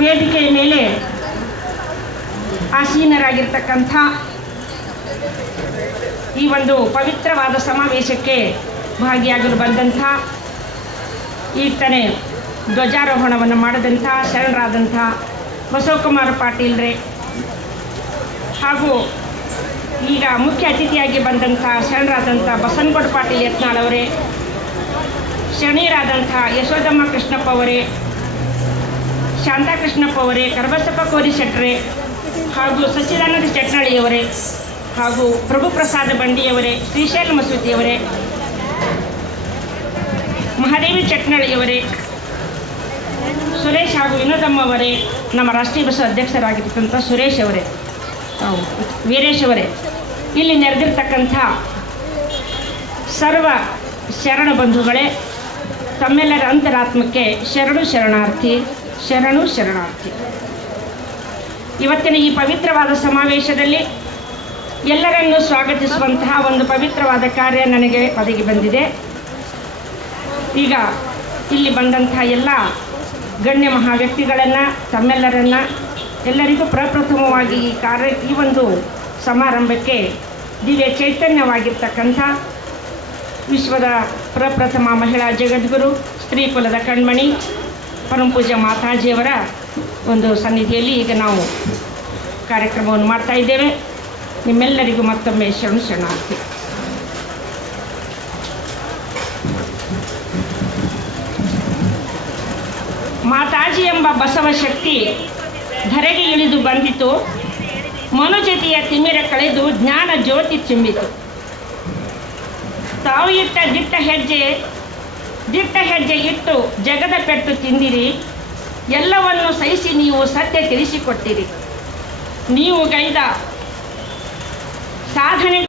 ವೇದಿಕೆಯ ಮೇಲೆ ಆಸೀನರಾಗಿರ್ತಕ್ಕಂಥ ಈ ಒಂದು ಪವಿತ್ರವಾದ ಸಮಾವೇಶಕ್ಕೆ ಭಾಗಿಯಾಗಲು ಬಂದಂಥ ಈತನೇ ಧ್ವಜಾರೋಹಣವನ್ನು ಮಾಡಿದಂಥ ಶರಣರಾದಂಥ ಬಸವಕುಮಾರ ಪಾಟೀಲ್ರೇ ಹಾಗೂ ಈಗ ಮುಖ್ಯ ಅತಿಥಿಯಾಗಿ ಬಂದಂಥ ಶರಣರಾದಂಥ ಬಸನಗೌಡ ಪಾಟೀಲ್ ಯತ್ನಾಳ್ ಅವರೇ, ಶರಣೀಯರಾದಂಥ ಯಶೋಧಮ್ಮ ಕೃಷ್ಣಪ್ಪ ಅವರೇ, ಶಾಂತಾಕೃಷ್ಣಪ್ಪ ಅವರೇ, ಕರಬಸಪ್ಪ ಕೋರಿ ಶೆಟ್ಟರೆ ಹಾಗೂ ಸಚ್ಚಿದಾನಂದ ಚಟ್ನಳ್ಳಿಯವರೇ ಹಾಗೂ ಪ್ರಭುಪ್ರಸಾದ ಬಂಡಿಯವರೇ, ಶ್ರೀಶೈಲ ಮಸೂತಿಯವರೇ, ಮಹಾದೇವಿ ಚಟ್ನಳ್ಳಿಯವರೇ, ಸುರೇಶ್ ಹಾಗೂ ವಿನೋದಮ್ಮ ಅವರೇ, ನಮ್ಮ ರಾಷ್ಟ್ರೀಯ ಬಸ್ ಅಧ್ಯಕ್ಷರಾಗಿರ್ತಕ್ಕಂಥ ಸುರೇಶ್ ಅವರೇ, ವೀರೇಶ್ ಅವರೇ, ಇಲ್ಲಿ ನೆರೆದಿರ್ತಕ್ಕಂಥ ಸರ್ವ ಶರಣ ಬಂಧುಗಳೇ, ತಮ್ಮೆಲ್ಲರ ಅಂತರಾತ್ಮಕ್ಕೆ ಶರಣು ಶರಣಾರ್ಥಿ. ಇವತ್ತಿನ ಈ ಪವಿತ್ರವಾದ ಸಮಾವೇಶದಲ್ಲಿ ಎಲ್ಲರನ್ನೂ ಸ್ವಾಗತಿಸುವಂತಹ ಒಂದು ಪವಿತ್ರವಾದ ಕಾರ್ಯ ನನಗೆ ಒದಗಿ ಬಂದಿದೆ. ಈಗ ಇಲ್ಲಿ ಬಂದಂತಹ ಎಲ್ಲ ಗಣ್ಯ ಮಹಾ ವ್ಯಕ್ತಿಗಳನ್ನು, ತಮ್ಮೆಲ್ಲರನ್ನು, ಎಲ್ಲರಿಗೂ ಪ್ರಪ್ರಥಮವಾಗಿ ಈ ಒಂದು ಸಮಾರಂಭಕ್ಕೆ ದಿವ್ಯ ಚೈತನ್ಯವಾಗಿರ್ತಕ್ಕಂಥ ವಿಶ್ವದ ಪ್ರಪ್ರಥಮ ಮಹಿಳಾ ಜಗದ್ಗುರು, ಸ್ತ್ರೀ ಕುಲದ ಕಣ್ಮಣಿ, ಪರಮಪೂಜ್ಯ ಮಾತಾಜಿಯವರ ಒಂದು ಸನ್ನಿಧಿಯಲ್ಲಿ ಈಗ ನಾವು ಕಾರ್ಯಕ್ರಮವನ್ನು ಮಾಡ್ತಾ ಇದ್ದೇವೆ. ನಿಮ್ಮೆಲ್ಲರಿಗೂ ಮತ್ತೊಮ್ಮೆ ಶರಣಾರ್ಥಿ. ಮಾತಾಜಿ ಎಂಬ ಬಸವ ಶಕ್ತಿ ಧರೆಗೆ ಇಳಿದು ಬಂದಿತು, ಮನುಜತೆಯ ತಿಮಿರ ಕಳೆದು ಜ್ಞಾನ ಜ್ಯೋತಿ ಚಿಮ್ಮಿತು. ತಾವು ಇಟ್ಟ ದಿಟ್ಟ ಹೆಜ್ಜೆ ಇಟ್ಟು ಜಗದ ಪೆಟ್ಟು ತಿಂದಿರಿ, ಎಲ್ಲವನ್ನು ಸಹಿಸಿ ನೀವು ಸತ್ಯ ತಿಳಿಸಿಕೊಟ್ಟಿರಿ. ನೀವು ಗೈದ ಸಾಧನೆ